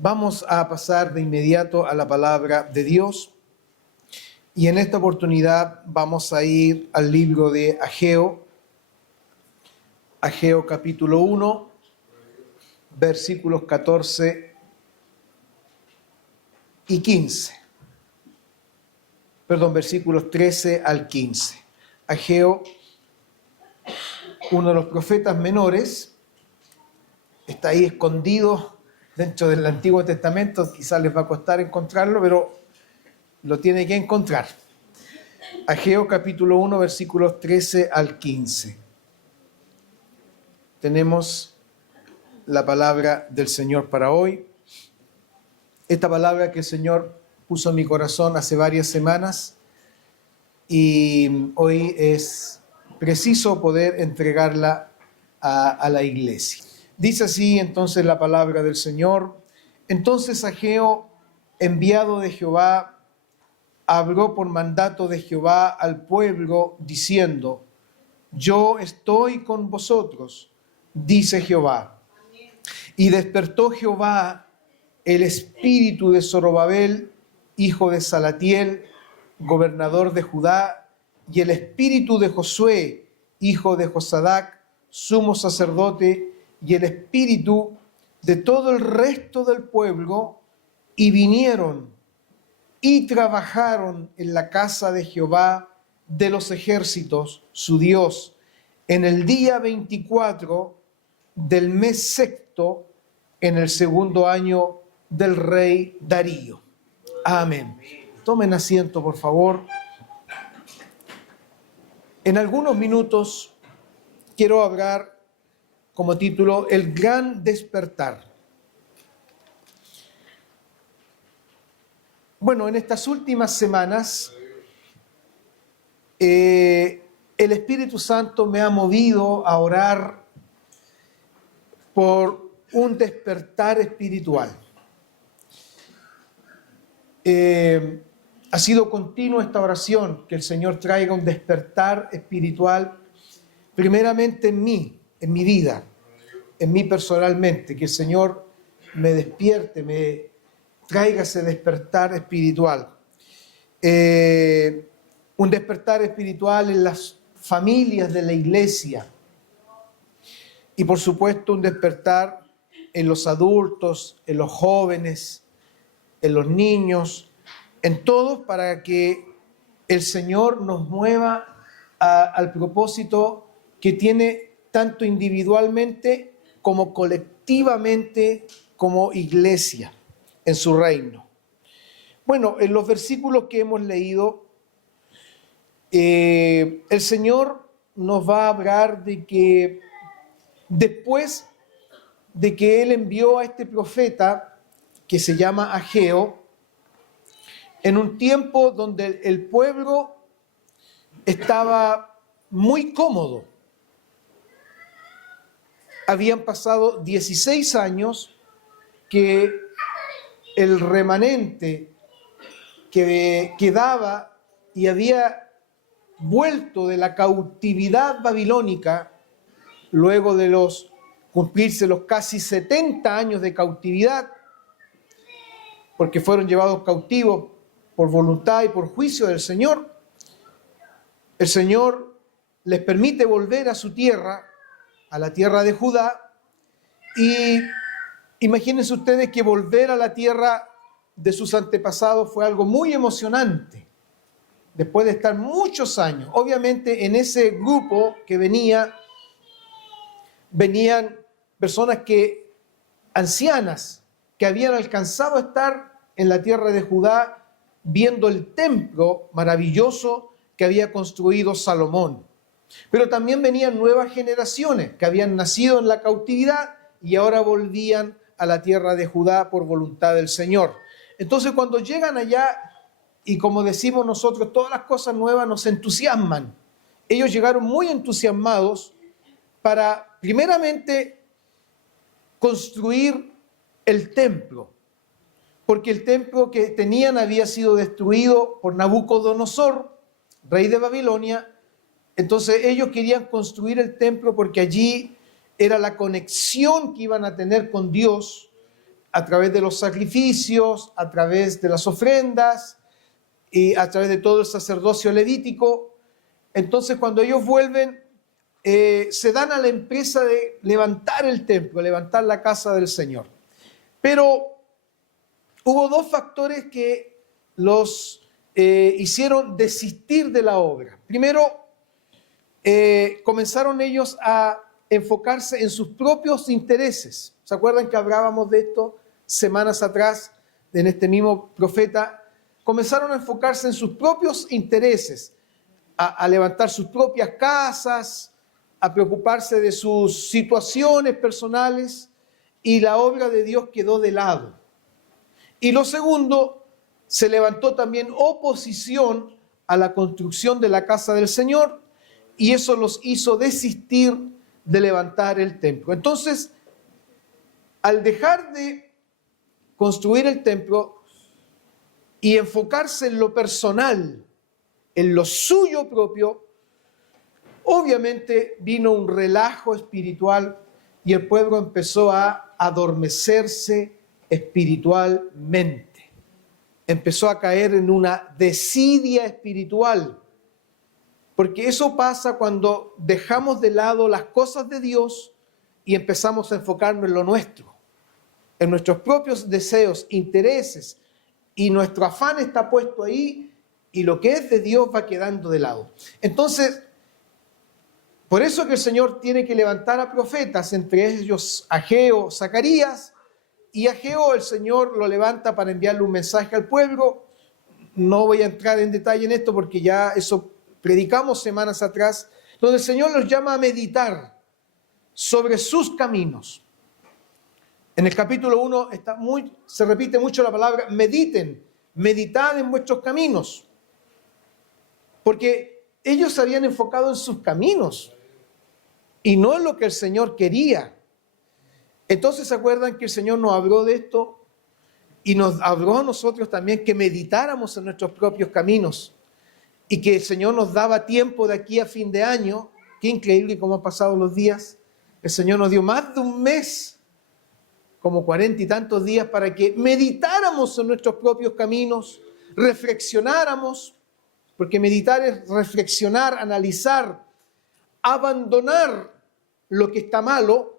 Vamos a pasar de inmediato a la palabra de Dios y en esta oportunidad vamos a ir al libro de Ageo, Ageo capítulo 1, versículos 14 y 15. Versículos 13 al 15. Ageo, uno de los profetas menores, está ahí escondido dentro del Antiguo Testamento, quizás les va a costar encontrarlo, pero lo tiene que encontrar. Ageo capítulo 1, versículos 13 al 15. Tenemos la palabra del Señor para hoy. Esta palabra que el Señor puso en mi corazón hace varias semanas y hoy es preciso poder entregarla a la iglesia. Dice así entonces la palabra del Señor. Entonces Ageo, enviado de Jehová, habló por mandato de Jehová al pueblo, diciendo: Yo estoy con vosotros, dice Jehová. Y despertó Jehová el espíritu de Zorobabel, hijo de Salatiel, gobernador de Judá, y el espíritu de Josué, hijo de Josadac, sumo sacerdote, y el espíritu de todo el resto del pueblo, y vinieron y trabajaron en la casa de Jehová de los ejércitos, su Dios, en el día 24 del mes sexto, en el segundo año del rey Darío. Amén. Tomen asiento, por favor. En algunos minutos quiero hablar como título El Gran Despertar. Bueno, en estas últimas semanas el Espíritu Santo me ha movido a orar por un despertar espiritual. Ha sido continua esta oración, que el Señor traiga un despertar espiritual, primeramente en mí, en mi vida, en mí personalmente, que el Señor me despierte, me traiga ese despertar espiritual. Un despertar espiritual en las familias de la iglesia y por supuesto un despertar en los adultos, en los jóvenes, en los niños, en todos, para que el Señor nos mueva al propósito que tiene tanto individualmente como colectivamente como iglesia en su reino. Bueno, en los versículos que hemos leído, el Señor nos va a hablar de que después de que Él envió a este profeta que se llama Ageo, en un tiempo donde el pueblo estaba muy cómodo. Habían pasado 16 años que el remanente que quedaba y había vuelto de la cautividad babilónica, luego de cumplirse los casi 70 años de cautividad, porque fueron llevados cautivos por voluntad y por juicio del Señor. El Señor les permite volver a su tierra, a la tierra de Judá, y imagínense ustedes que volver a la tierra de sus antepasados fue algo muy emocionante, después de estar muchos años. Obviamente en ese grupo que venían personas ancianas, que habían alcanzado a estar en la tierra de Judá viendo el templo maravilloso que había construido Salomón. Pero también venían nuevas generaciones que habían nacido en la cautividad y ahora volvían a la tierra de Judá por voluntad del Señor. Entonces cuando llegan allá, y como decimos nosotros, todas las cosas nuevas nos entusiasman. Ellos llegaron muy entusiasmados para primeramente construir el templo, porque el templo que tenían había sido destruido por Nabucodonosor, rey de Babilonia. Entonces ellos querían construir el templo porque allí era la conexión que iban a tener con Dios, a través de los sacrificios, a través de las ofrendas y a través de todo el sacerdocio levítico. Entonces, cuando ellos vuelven, se dan a la empresa de levantar el templo, levantar la casa del Señor. Pero hubo dos factores que los hicieron desistir de la obra. Primero, comenzaron ellos a enfocarse en sus propios intereses. ¿Se acuerdan que hablábamos de esto semanas atrás en este mismo profeta? Comenzaron a enfocarse en sus propios intereses, a levantar sus propias casas, a preocuparse de sus situaciones personales, y la obra de Dios quedó de lado. Y lo segundo, se levantó también oposición a la construcción de la casa del Señor, y eso los hizo desistir de levantar el templo. Entonces, al dejar de construir el templo y enfocarse en lo personal, en lo suyo propio, obviamente vino un relajo espiritual y el pueblo empezó a adormecerse espiritualmente. Empezó a caer en una desidia espiritual, porque eso pasa cuando dejamos de lado las cosas de Dios y empezamos a enfocarnos en lo nuestro, en nuestros propios deseos, intereses, y nuestro afán está puesto ahí y lo que es de Dios va quedando de lado. Entonces, por eso que el Señor tiene que levantar a profetas, entre ellos Ageo, Zacarías, y Ageo el Señor lo levanta para enviarle un mensaje al pueblo. No voy a entrar en detalle en esto porque ya eso predicamos semanas atrás, donde el Señor los llama a meditar sobre sus caminos. En el capítulo 1 se repite mucho la palabra mediten, meditad en vuestros caminos, porque ellos se habían enfocado en sus caminos y no en lo que el Señor quería. Entonces, ¿se acuerdan que el Señor nos habló de esto y nos habló a nosotros también que meditáramos en nuestros propios caminos y que el Señor nos daba tiempo de aquí a fin de año? Qué increíble cómo han pasado los días. El Señor nos dio más de un mes, como 40 y tantos días, para que meditáramos en nuestros propios caminos, reflexionáramos, porque meditar es reflexionar, analizar, abandonar lo que está malo.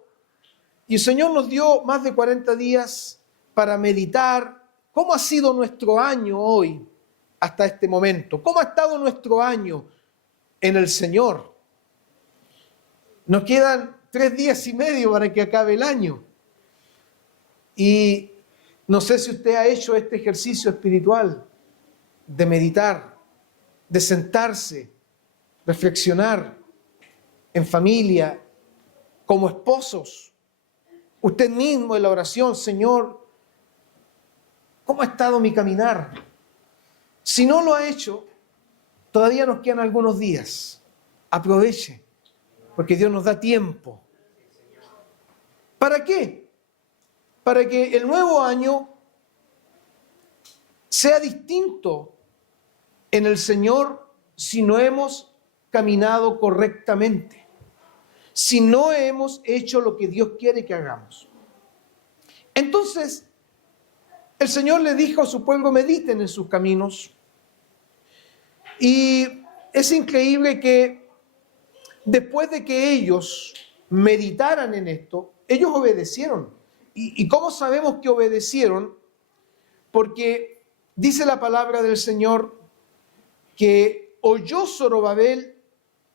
Y el Señor nos dio más de 40 días para meditar cómo ha sido nuestro año hoy hasta este momento, cómo ha estado nuestro año en el Señor. Nos quedan 3 días y medio para que acabe el año. Y no sé si usted ha hecho este ejercicio espiritual de meditar, de sentarse, reflexionar en familia, como esposos. Usted mismo en la oración: Señor, ¿cómo ha estado mi caminar? Si no lo ha hecho, todavía nos quedan algunos días. Aproveche, porque Dios nos da tiempo. ¿Para qué? Para que el nuevo año sea distinto en el Señor si no hemos caminado correctamente, si no hemos hecho lo que Dios quiere que hagamos. Entonces, el Señor le dijo a su pueblo: mediten en sus caminos. Y es increíble que después de que ellos meditaran en esto, ellos obedecieron. ¿Y cómo sabemos que obedecieron? Porque dice la palabra del Señor que oyó Zorobabel,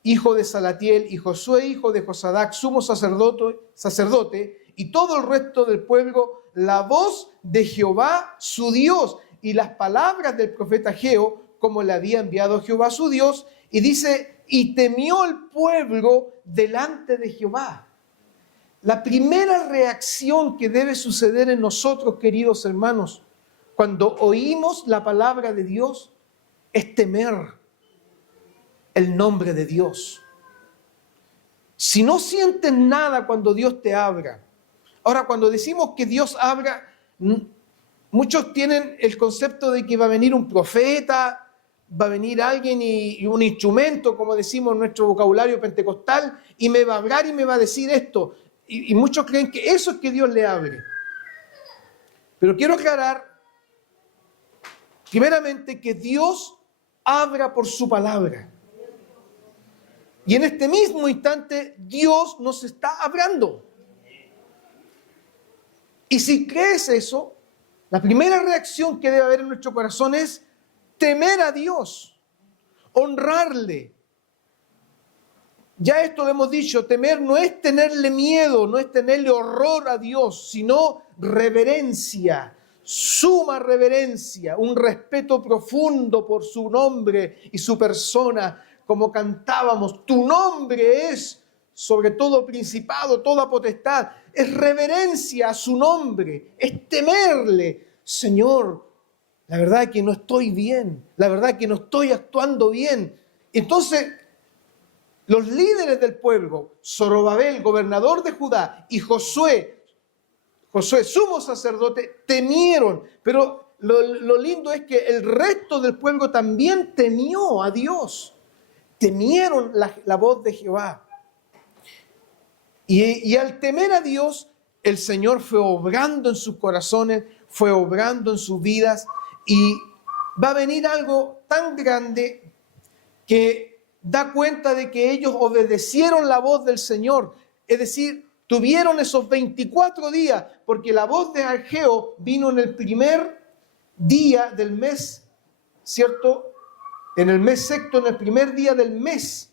hijo de Salatiel, y Josué, hijo de Josadac, sumo sacerdote, y todo el resto del pueblo, la voz de Jehová su Dios y las palabras del profeta Ageo, como le había enviado Jehová su Dios. Y dice: y temió el pueblo delante de Jehová. La primera reacción que debe suceder en nosotros, queridos hermanos, cuando oímos la palabra de Dios, es temer el nombre de Dios. Si no sientes nada cuando Dios te habla. Ahora, cuando decimos que Dios habla, muchos tienen el concepto de que va a venir un profeta, va a venir alguien y un instrumento, como decimos en nuestro vocabulario pentecostal, y me va a hablar y me va a decir esto. Y muchos creen que eso es que Dios le hable. Pero quiero aclarar, primeramente, que Dios abra por su palabra. Y en este mismo instante, Dios nos está hablando. Y si crees eso, la primera reacción que debe haber en nuestro corazón es temer a Dios, honrarle. Ya esto lo hemos dicho, temer no es tenerle miedo, no es tenerle horror a Dios, sino reverencia, suma reverencia, un respeto profundo por su nombre y su persona, como cantábamos, tu nombre es sobre todo principado, toda potestad, es reverencia a su nombre, es temerle. Señor, la verdad que no estoy bien, la verdad que no estoy actuando bien. Entonces, los líderes del pueblo, Zorobabel, gobernador de Judá, y Josué, sumo sacerdote, temieron. Pero lo lindo es que el resto del pueblo también temió a Dios. Temieron la voz de Jehová. Y al temer a Dios, el Señor fue obrando en sus corazones, fue obrando en sus vidas, y va a venir algo tan grande que da cuenta de que ellos obedecieron la voz del Señor. Es decir, tuvieron esos 24 días, porque la voz de Ageo vino en el primer día del mes, ¿cierto? En el mes sexto, en el primer día del mes.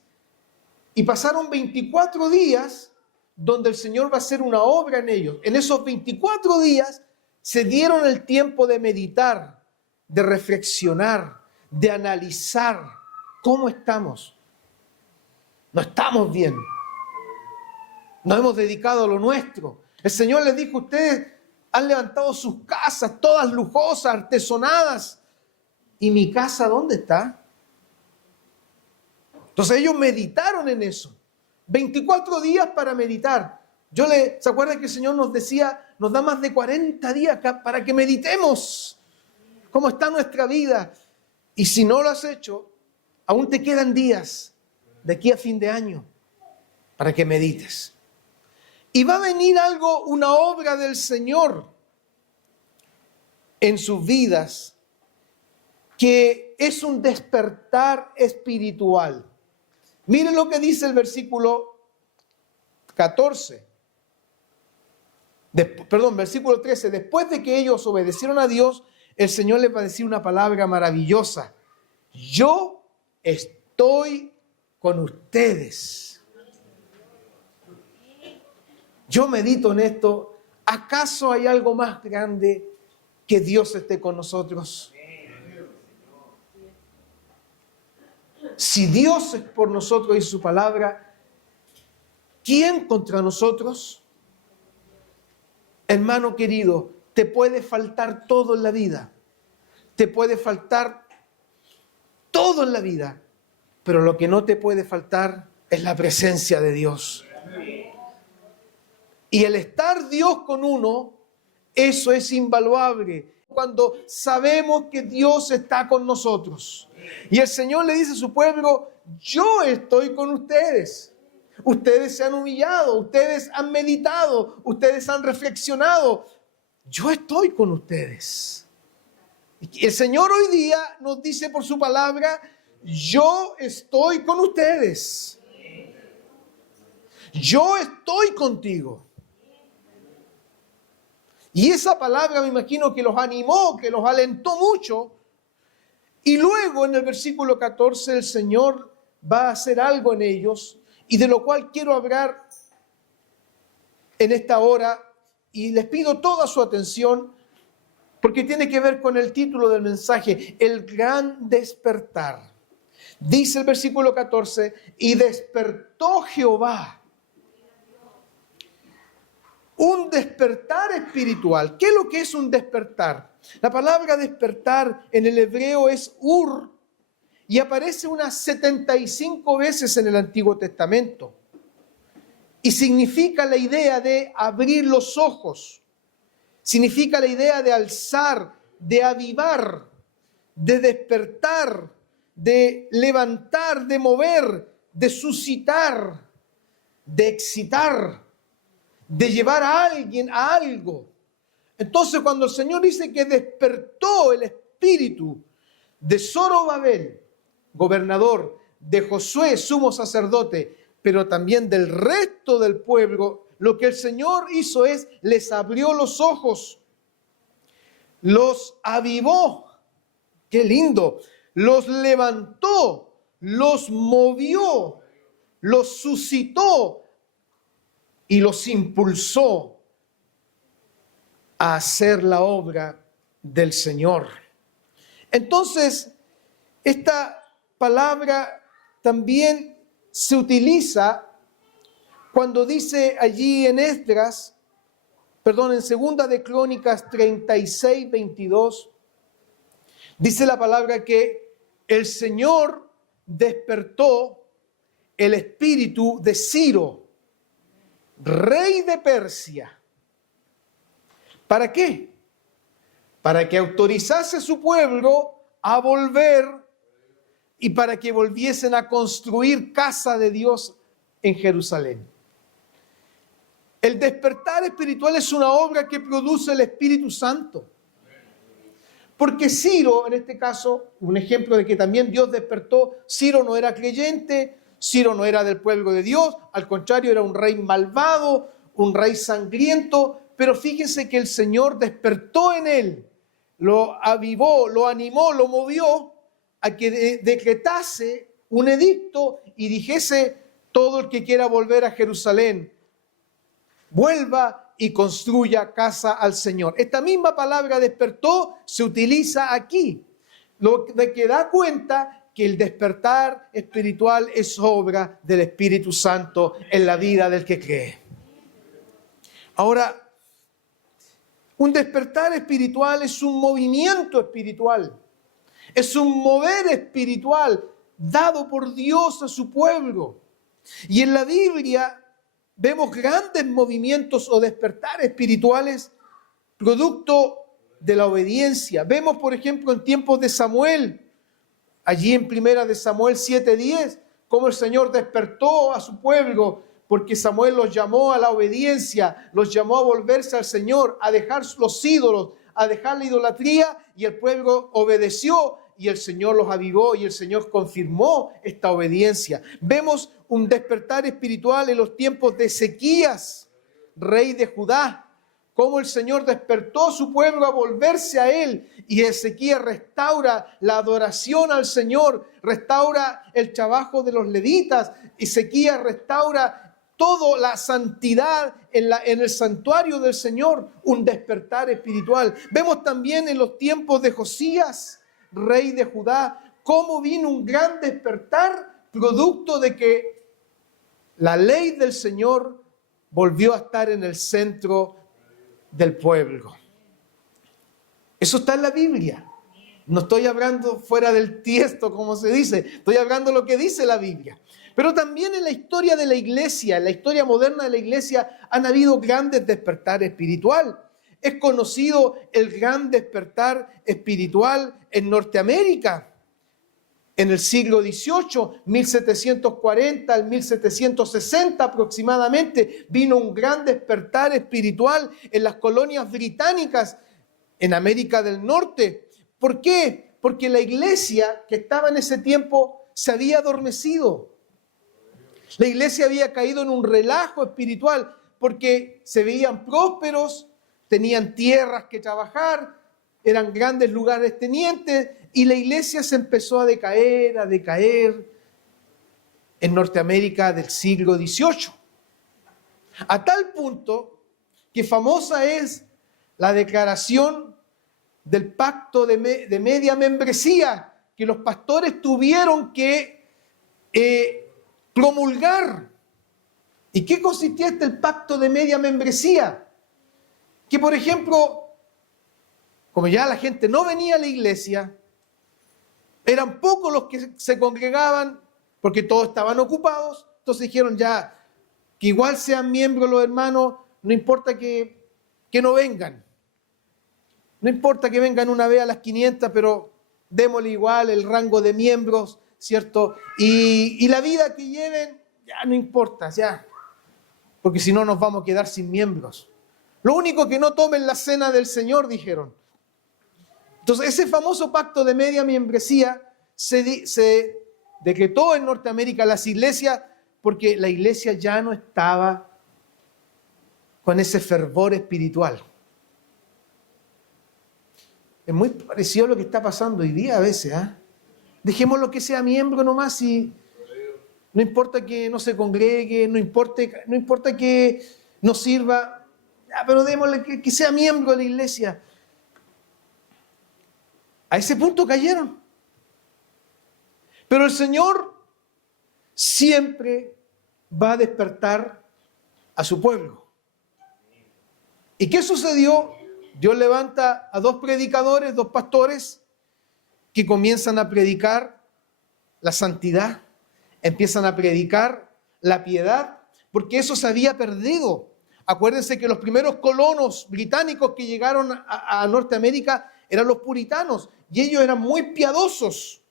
Y pasaron 24 días donde el Señor va a hacer una obra en ellos. En esos 24 días se dieron el tiempo de meditar, de reflexionar, de analizar cómo estamos. No estamos bien. Nos hemos dedicado a lo nuestro. El Señor les dijo, ustedes han levantado sus casas, todas lujosas, artesonadas. ¿Y mi casa dónde está? Entonces ellos meditaron en eso. 24 días para meditar. ¿Se acuerdan que el Señor nos decía, nos da más de 40 días para que meditemos cómo está nuestra vida? Y si no lo has hecho, aún te quedan días de aquí a fin de año para que medites. Y va a venir una obra del Señor en sus vidas, que es un despertar espiritual. Miren lo que dice el versículo 14. Versículo 13. Después de que ellos obedecieron a Dios, el Señor les va a decir una palabra maravillosa. Yo estoy con ustedes. Yo medito en esto. ¿Acaso hay algo más grande que Dios esté con nosotros? Si Dios es por nosotros y su palabra, ¿quién contra nosotros? Hermano querido, te puede faltar todo en la vida. Te puede faltar todo en la vida. Pero lo que no te puede faltar es la presencia de Dios. Y el estar Dios con uno, eso es invaluable. Cuando sabemos que Dios está con nosotros. Y el Señor le dice a su pueblo, yo estoy con ustedes. Ustedes se han humillado, ustedes han meditado, ustedes han reflexionado. Yo estoy con ustedes. Y el Señor hoy día nos dice por su palabra, yo estoy con ustedes. Yo estoy contigo. Y esa palabra me imagino que los animó, que los alentó mucho. Y luego en el versículo 14 el Señor va a hacer algo en ellos, y de lo cual quiero hablar en esta hora, y les pido toda su atención, porque tiene que ver con el título del mensaje, el gran despertar. Dice el versículo 14, y despertó Jehová. Un despertar espiritual. ¿Qué es lo que es un despertar? La palabra despertar en el hebreo es ur, y aparece unas 75 veces en el Antiguo Testamento. Y significa la idea de abrir los ojos. Significa la idea de alzar, de avivar, de despertar, de levantar, de mover, de suscitar, de excitar, de llevar a alguien a algo. Entonces, cuando el Señor dice que despertó el espíritu de Zorobabel, gobernador, de Josué, sumo sacerdote, pero también del resto del pueblo, lo que el Señor hizo es, les abrió los ojos, los avivó, qué lindo, los levantó, los movió, los suscitó y los impulsó a hacer la obra del Señor. Entonces, esta palabra también se utiliza cuando dice allí en Esdras, en Segunda de Crónicas 36, 22, dice la palabra que el Señor despertó el espíritu de Ciro, rey de Persia. ¿Para qué? Para que autorizase a su pueblo a volver y para que volviesen a construir casa de Dios en Jerusalén. El despertar espiritual es una obra que produce el Espíritu Santo. Porque Ciro, en este caso, un ejemplo de que también Dios despertó, Ciro no era creyente, Ciro no era del pueblo de Dios, al contrario, era un rey malvado, un rey sangriento, pero fíjense que el Señor despertó en él, lo avivó, lo animó, lo movió a que decretase un edicto y dijese: todo el que quiera volver a Jerusalén, vuelva y construya casa al Señor. Esta misma palabra despertó se utiliza aquí, lo de que da cuenta que el despertar espiritual es obra del Espíritu Santo en la vida del que cree. Ahora, un despertar espiritual es un movimiento espiritual, es un mover espiritual dado por Dios a su pueblo. Y en la Biblia vemos grandes movimientos o despertar espirituales producto de la obediencia. Vemos, por ejemplo, en tiempos de Samuel, allí en Primera de Samuel 7:10, cómo el Señor despertó a su pueblo, porque Samuel los llamó a la obediencia, los llamó a volverse al Señor, a dejar los ídolos, a dejar la idolatría, y el pueblo obedeció y el Señor los avivó y el Señor confirmó esta obediencia. Vemos un despertar espiritual en los tiempos de Ezequías, rey de Judá, cómo el Señor despertó a su pueblo a volverse a Él, y Ezequías restaura la adoración al Señor, restaura el trabajo de los levitas, Ezequías restaura toda la santidad en el santuario del Señor, un despertar espiritual. Vemos también en los tiempos de Josías, rey de Judá, cómo vino un gran despertar producto de que la ley del Señor volvió a estar en el centro del pueblo. Eso está en la Biblia. No estoy hablando fuera del tiesto, como se dice. Estoy hablando lo que dice la Biblia. Pero también en la historia de la iglesia, en la historia moderna de la iglesia, han habido grandes despertar espiritual. Es conocido el gran despertar espiritual en Norteamérica. En el siglo XVIII, 1740 al 1760 aproximadamente, vino un gran despertar espiritual en las colonias británicas en América del Norte. ¿Por qué? Porque la iglesia que estaba en ese tiempo se había adormecido. La iglesia había caído en un relajo espiritual porque se veían prósperos, tenían tierras que trabajar, eran grandes lugares tenientes, y la iglesia se empezó a decaer en Norteamérica del siglo XVIII. A tal punto que famosa es la declaración del pacto de media membresía que los pastores tuvieron que promulgar. ¿Y qué consistía el pacto de media membresía? Que, por ejemplo, como ya la gente no venía a la iglesia, eran pocos los que se congregaban porque todos estaban ocupados, entonces dijeron ya, que igual sean miembros los hermanos, no importa que no vengan. No importa que vengan una vez a las 500, pero démosle igual el rango de miembros, ¿cierto? Y la vida que lleven, ya no importa, ya. Porque si no nos vamos a quedar sin miembros. Lo único que no tomen la cena del Señor, dijeron. Entonces, ese famoso pacto de media membresía se decretó en Norteamérica, las iglesias, porque la iglesia ya no estaba con ese fervor espiritual. Es muy parecido a lo que está pasando hoy día a veces, ¿eh? Dejémoslo que sea miembro nomás y no importa que no se congregue, no importa que no sirva, pero démosle que sea miembro de la iglesia. A ese punto cayeron. Pero el Señor siempre va a despertar a su pueblo. ¿Y qué sucedió? Dios levanta a dos predicadores, dos pastores, que comienzan a predicar la santidad, empiezan a predicar la piedad, porque eso se había perdido. Acuérdense que los primeros colonos británicos que llegaron a Norteamérica eran los puritanos, y ellos eran muy piadosos.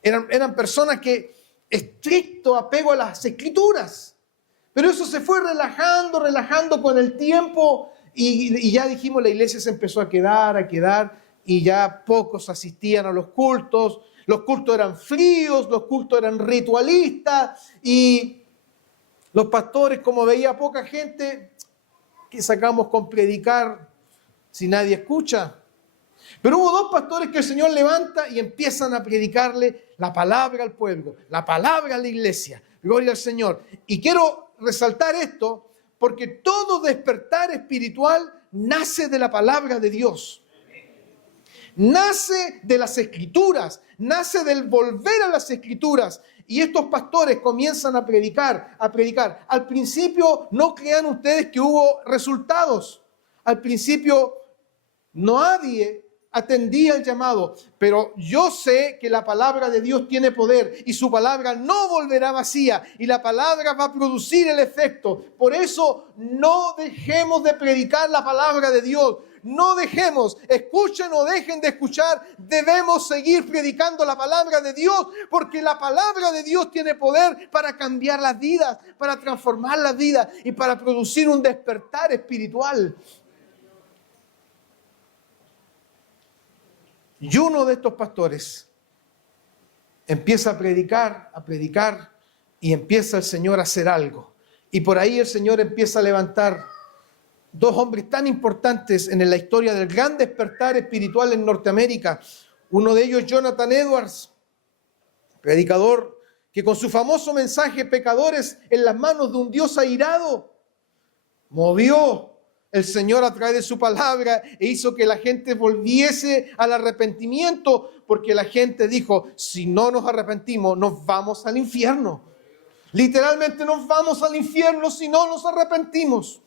Eran personas que estricto apego a las escrituras. Pero eso se fue relajando con el tiempo, y ya dijimos, la iglesia se empezó a quedar, y ya pocos asistían a los cultos eran fríos, los cultos eran ritualistas, y los pastores, como veía poca gente, ¿qué sacamos con predicar si nadie escucha? Pero hubo dos pastores que el Señor levanta y empiezan a predicarle la palabra al pueblo, la palabra a la iglesia. Gloria al Señor. Y quiero resaltar esto porque todo despertar espiritual nace de la palabra de Dios. Nace de las Escrituras, nace del volver a las Escrituras. Y estos pastores comienzan a predicar. Al principio no crean ustedes que hubo resultados. Al principio nadie atendía el llamado, pero yo sé que la palabra de Dios tiene poder y su palabra no volverá vacía y la palabra va a producir el efecto. Por eso no dejemos de predicar la palabra de Dios. No dejemos, escuchen o dejen de escuchar, debemos seguir predicando la palabra de Dios, porque la palabra de Dios tiene poder para cambiar las vidas, para transformar las vidas y para producir un despertar espiritual. Y uno de estos pastores empieza a predicar, y empieza el Señor a hacer algo. Y por ahí el Señor empieza a levantar dos hombres tan importantes en la historia del gran despertar espiritual en Norteamérica. Uno de ellos, Jonathan Edwards, predicador que con su famoso mensaje, pecadores en las manos de un Dios airado, movió el Señor a través de su palabra e hizo que la gente volviese al arrepentimiento, porque la gente dijo, si no nos arrepentimos, nos vamos al infierno. Literalmente nos vamos al infierno si no nos arrepentimos.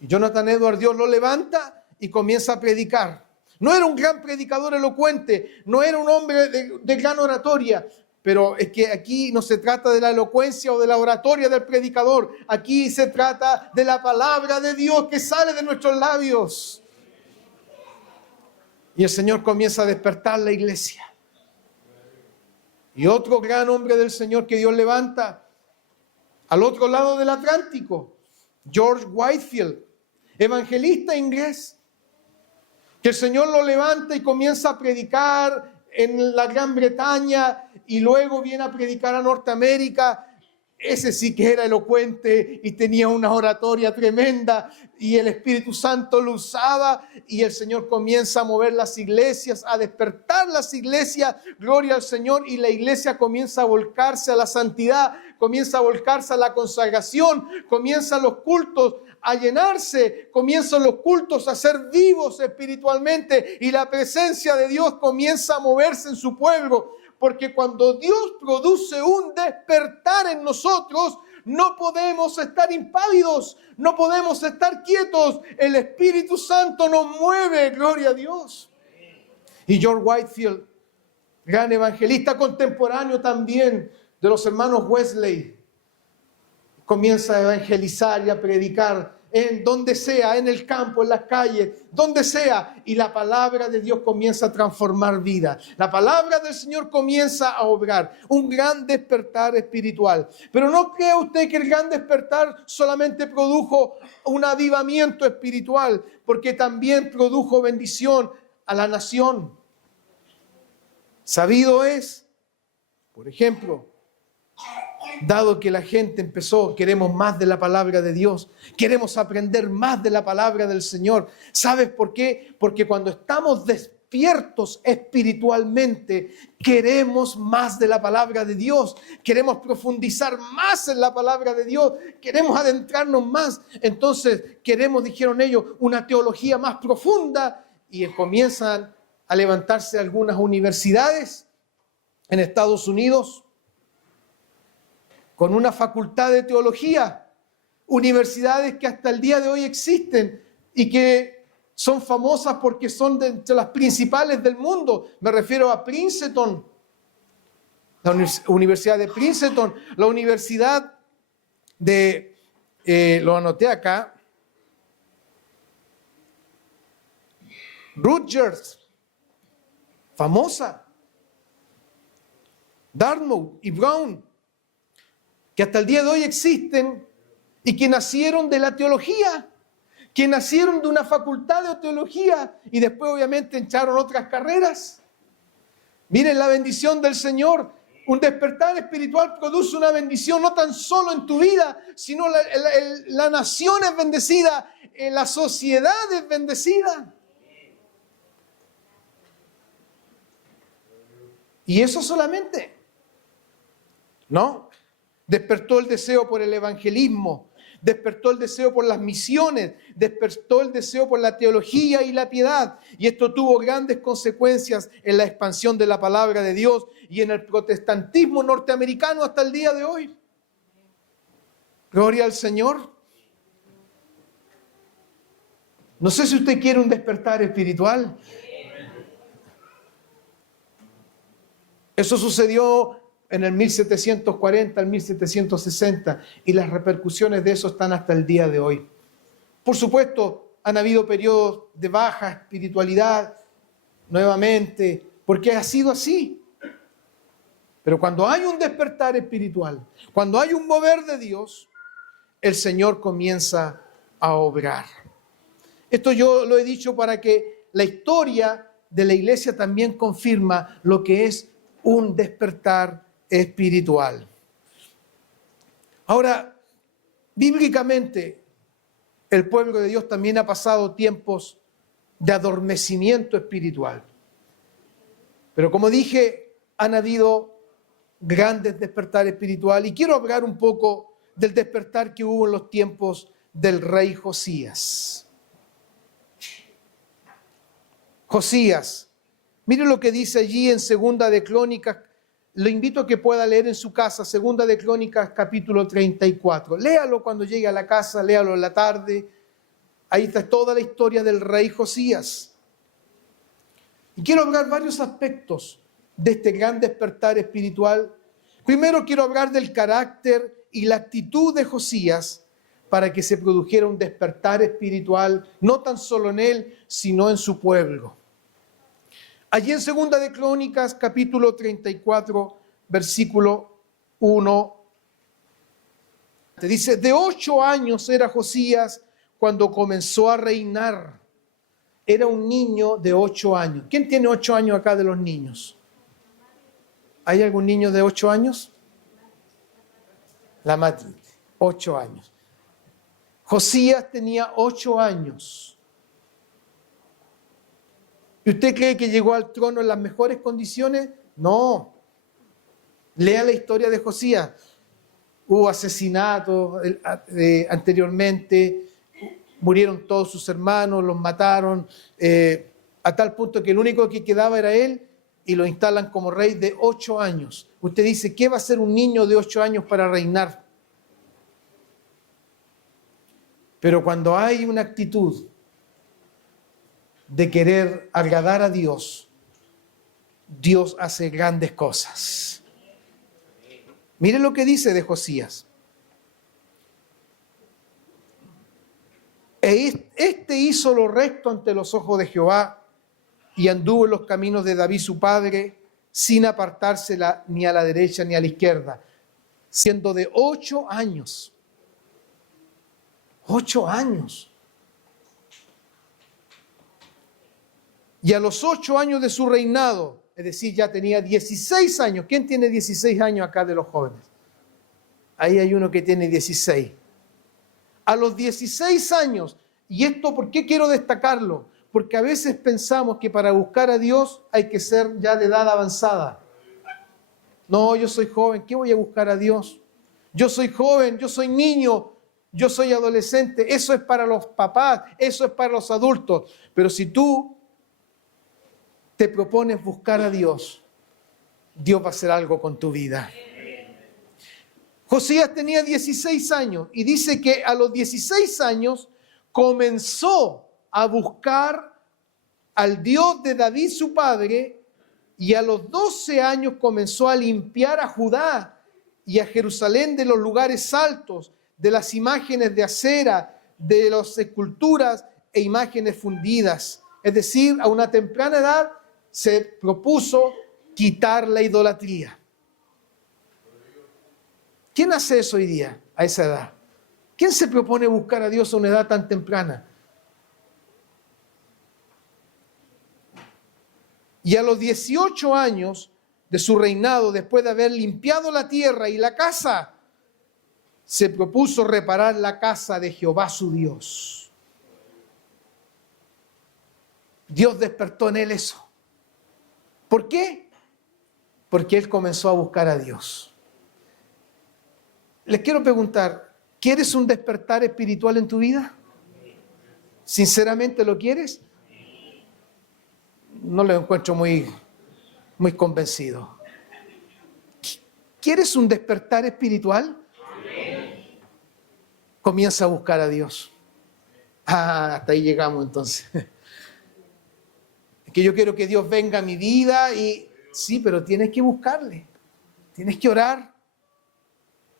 Y Jonathan Edwards, Dios lo levanta y comienza a predicar. No era un gran predicador elocuente, no era un hombre de gran oratoria, pero es que aquí no se trata de la elocuencia o de la oratoria del predicador. Aquí se trata de la palabra de Dios que sale de nuestros labios. Y el Señor comienza a despertar la iglesia. Y otro gran hombre del Señor que Dios levanta al otro lado del Atlántico, George Whitefield, evangelista inglés, que el Señor lo levanta y comienza a predicar en la Gran Bretaña y luego viene a predicar a Norteamérica. Ese sí que era elocuente y tenía una oratoria tremenda y el Espíritu Santo lo usaba y el Señor comienza a mover las iglesias, a despertar las iglesias, gloria al Señor, y la iglesia comienza a volcarse a la santidad, comienza a volcarse a la consagración, comienzan los cultos a llenarse, comienzan los cultos a ser vivos espiritualmente y la presencia de Dios comienza a moverse en su pueblo. Porque cuando Dios produce un despertar en nosotros, no podemos estar impávidos, no podemos estar quietos. El Espíritu Santo nos mueve, gloria a Dios. Y George Whitefield, gran evangelista contemporáneo también de los hermanos Wesley, comienza a evangelizar y a predicar en donde sea, en el campo, en las calles, donde sea, y la palabra de Dios comienza a transformar vidas. La palabra del Señor comienza a obrar, un gran despertar espiritual. Pero no crea usted que el gran despertar solamente produjo un avivamiento espiritual, porque también produjo bendición a la nación. Sabido es, por ejemplo, dado que la gente empezó, queremos más de la palabra de Dios, queremos aprender más de la palabra del Señor. ¿Sabes por qué? Porque cuando estamos despiertos espiritualmente, queremos más de la palabra de Dios, queremos profundizar más en la palabra de Dios, queremos adentrarnos más. Entonces queremos, dijeron ellos, una teología más profunda, y comienzan a levantarse algunas universidades en Estados Unidos con una facultad de teología, universidades que hasta el día de hoy existen y que son famosas porque son de las principales del mundo. Me refiero a Princeton, la Universidad de Princeton, la Universidad de, lo anoté acá, Rutgers, famosa, Dartmouth y Brown, que hasta el día de hoy existen y que nacieron de la teología, que nacieron de una facultad de teología y después obviamente echaron otras carreras. Miren la bendición del Señor. Un despertar espiritual produce una bendición no tan solo en tu vida, sino la nación es bendecida, la sociedad es bendecida. Y eso solamente, ¿no? Despertó el deseo por el evangelismo, despertó el deseo por las misiones, despertó el deseo por la teología y la piedad. Y esto tuvo grandes consecuencias en la expansión de la palabra de Dios y en el protestantismo norteamericano hasta el día de hoy. Gloria al Señor. No sé si usted quiere un despertar espiritual. Eso sucedió en el 1740 al 1760 y las repercusiones de eso están hasta el día de hoy. Por supuesto, han habido periodos de baja espiritualidad nuevamente, porque ha sido así. Pero cuando hay un despertar espiritual, cuando hay un mover de Dios, el Señor comienza a obrar. Esto yo lo he dicho para que la historia de la iglesia también confirma lo que es un despertar espiritual. Ahora, bíblicamente, el pueblo de Dios también ha pasado tiempos de adormecimiento espiritual. Pero como dije, han habido grandes despertares espirituales y quiero hablar un poco del despertar que hubo en los tiempos del rey Josías. Josías, mire lo que dice allí en Segunda de Crónicas. Lo invito a que pueda leer en su casa, Segunda de Crónicas, capítulo 34. Léalo cuando llegue a la casa, léalo en la tarde. Ahí está toda la historia del rey Josías. Y quiero hablar varios aspectos de este gran despertar espiritual. Primero quiero hablar del carácter y la actitud de Josías para que se produjera un despertar espiritual, no tan solo en él, sino en su pueblo. Allí en Segunda de Crónicas, capítulo 34, versículo 1, te dice, de 8 años era Josías cuando comenzó a reinar. Era un niño de 8 años. ¿Quién tiene 8 años acá de los niños? ¿Hay algún niño de 8 años? La Matilde, 8 años. Josías tenía 8 años. ¿Y usted cree que llegó al trono en las mejores condiciones? No. Lea la historia de Josías. Hubo asesinatos anteriormente, murieron todos sus hermanos, los mataron, a tal punto que el único que quedaba era él y lo instalan como rey de 8 años. Usted dice, ¿qué va a hacer un niño de 8 años para reinar? Pero cuando hay una actitud de querer agradar a Dios, Dios hace grandes cosas. Mire lo que dice de Josías. Este hizo lo recto ante los ojos de Jehová y anduvo en los caminos de David su padre, sin apartarse ni a la derecha ni a la izquierda, siendo de 8 años. 8 años. Y a los 8 años de su reinado, es decir, ya tenía 16 años. ¿Quién tiene 16 años acá de los jóvenes? Ahí hay uno que tiene 16. A los 16 años, y esto, ¿por qué quiero destacarlo? Porque a veces pensamos que para buscar a Dios hay que ser ya de edad avanzada. No, yo soy joven, ¿qué voy a buscar a Dios? Yo soy joven, yo soy niño, yo soy adolescente. Eso es para los papás, eso es para los adultos. Pero si tú te propones buscar a Dios, Dios va a hacer algo con tu vida. Josías tenía 16 años y dice que a los 16 años comenzó a buscar al Dios de David su padre, y a los 12 años comenzó a limpiar a Judá y a Jerusalén de los lugares altos, de las imágenes de acera, de las esculturas e imágenes fundidas. Es decir, a una temprana edad se propuso quitar la idolatría. ¿Quién hace eso hoy día, a esa edad? ¿Quién se propone buscar a Dios a una edad tan temprana? Y a los 18 años de su reinado, después de haber limpiado la tierra y la casa, se propuso reparar la casa de Jehová su Dios. Dios despertó en él eso. ¿Por qué? Porque él comenzó a buscar a Dios. Les quiero preguntar, ¿quieres un despertar espiritual en tu vida? ¿Sinceramente lo quieres? No lo encuentro muy convencido. ¿Quieres un despertar espiritual? Comienza a buscar a Dios. Hasta ahí llegamos entonces. Es que yo quiero que Dios venga a mi vida y sí, pero tienes que buscarle. Tienes que orar.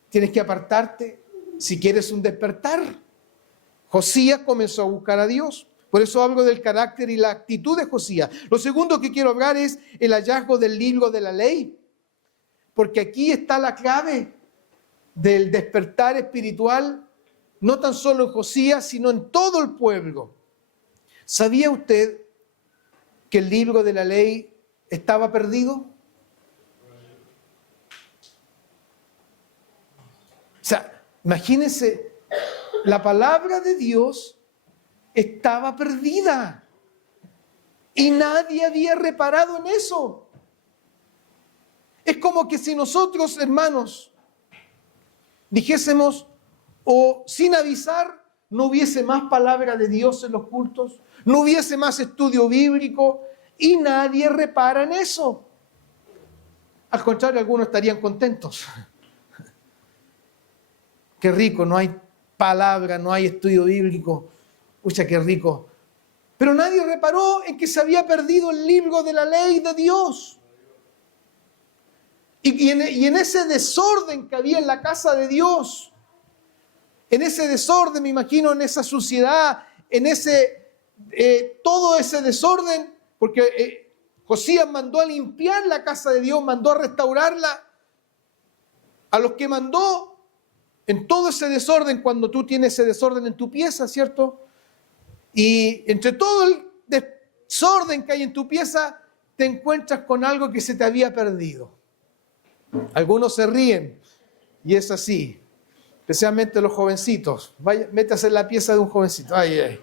Tienes que apartarte si quieres un despertar. Josías comenzó a buscar a Dios. Por eso hablo del carácter y la actitud de Josías. Lo segundo que quiero hablar es el hallazgo del libro de la ley. Porque aquí está la clave del despertar espiritual, no tan solo en Josías, sino en todo el pueblo. ¿Sabía usted que el libro de la ley estaba perdido? O sea, imagínense, la palabra de Dios estaba perdida y nadie había reparado en eso. Es como que si nosotros, hermanos, dijésemos, o sin avisar, no hubiese más palabra de Dios en los cultos, no hubiese más estudio bíblico y nadie repara en eso. Al contrario, algunos estarían contentos. Qué rico, no hay palabra, no hay estudio bíblico. Pucha, qué rico. Pero nadie reparó en que se había perdido el libro de la ley de Dios. Y en ese desorden que había en la casa de Dios, en ese desorden, me imagino, en esa suciedad, en todo ese desorden, porque Josías mandó a limpiar la casa de Dios, mandó a restaurarla. A los que mandó en todo ese desorden, cuando tú tienes ese desorden en tu pieza, ¿cierto? Y entre todo el desorden que hay en tu pieza, te encuentras con algo que se te había perdido. Algunos se ríen, y es así, especialmente los jovencitos. Vaya, métase en la pieza de un jovencito. Ay.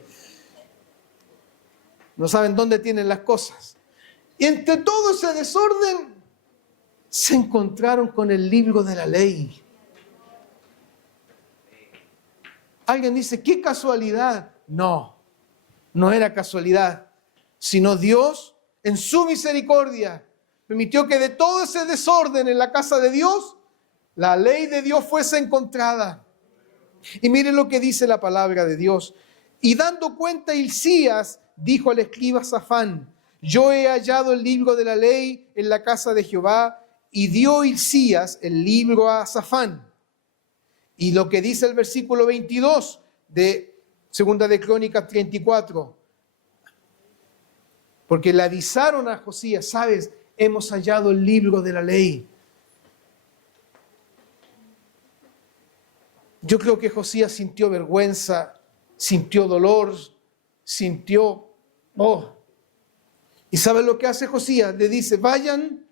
No saben dónde tienen las cosas. Y entre todo ese desorden, se encontraron con el libro de la ley. Alguien dice, ¿qué casualidad? No, no era casualidad, sino Dios, en su misericordia, permitió que de todo ese desorden en la casa de Dios, la ley de Dios fuese encontrada. Y miren lo que dice la palabra de Dios. Y dando cuenta Hilcías, dijo al escriba Safán, yo he hallado el libro de la ley en la casa de Jehová, y dio Hilcías el libro a Safán. Y lo que dice el versículo 22 de Segunda de Crónicas 34. Porque le avisaron a Josías, sabes, hemos hallado el libro de la ley. Yo creo que Josías sintió vergüenza, sintió dolor, sintió... ¿Y sabe lo que hace Josías? Le dice, vayan,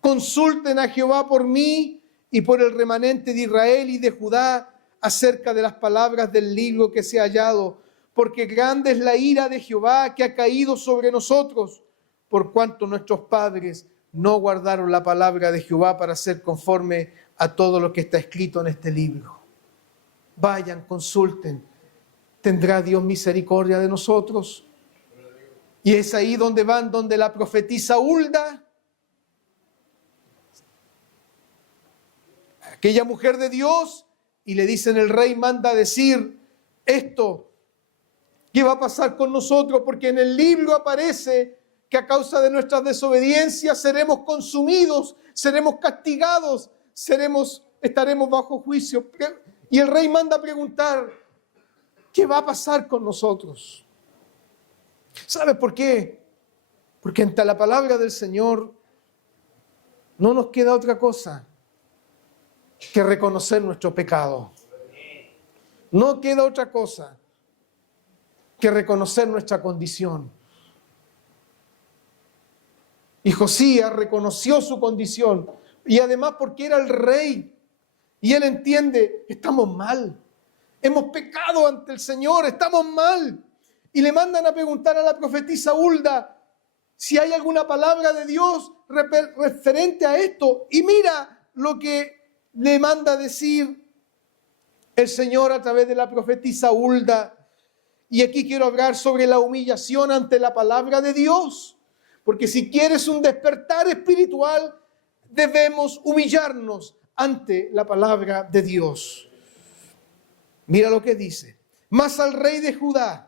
consulten a Jehová por mí y por el remanente de Israel y de Judá acerca de las palabras del libro que se ha hallado, porque grande es la ira de Jehová que ha caído sobre nosotros, por cuanto nuestros padres no guardaron la palabra de Jehová para ser conforme a todo lo que está escrito en este libro. Vayan, consulten. ¿Tendrá Dios misericordia de nosotros? Y es ahí donde van, donde la profetisa Hulda, aquella mujer de Dios, y le dicen, el rey manda a decir esto, ¿qué va a pasar con nosotros? Porque en el libro aparece que a causa de nuestras desobediencias seremos consumidos, seremos castigados, estaremos bajo juicio. Y el rey manda a preguntar, ¿qué va a pasar con nosotros? ¿Sabe por qué? Porque ante la palabra del Señor no nos queda otra cosa que reconocer nuestro pecado. No queda otra cosa que reconocer nuestra condición. Y Josías reconoció su condición. Y además porque era el rey. Y él entiende, estamos mal. Hemos pecado ante el Señor, estamos mal. Y le mandan a preguntar a la profetisa Hulda si hay alguna palabra de Dios referente a esto. Y mira lo que le manda a decir el Señor a través de la profetisa Hulda. Y aquí quiero hablar sobre la humillación ante la palabra de Dios. Porque si quieres un despertar espiritual, debemos humillarnos ante la palabra de Dios. Mira lo que dice. Mas al rey de Judá,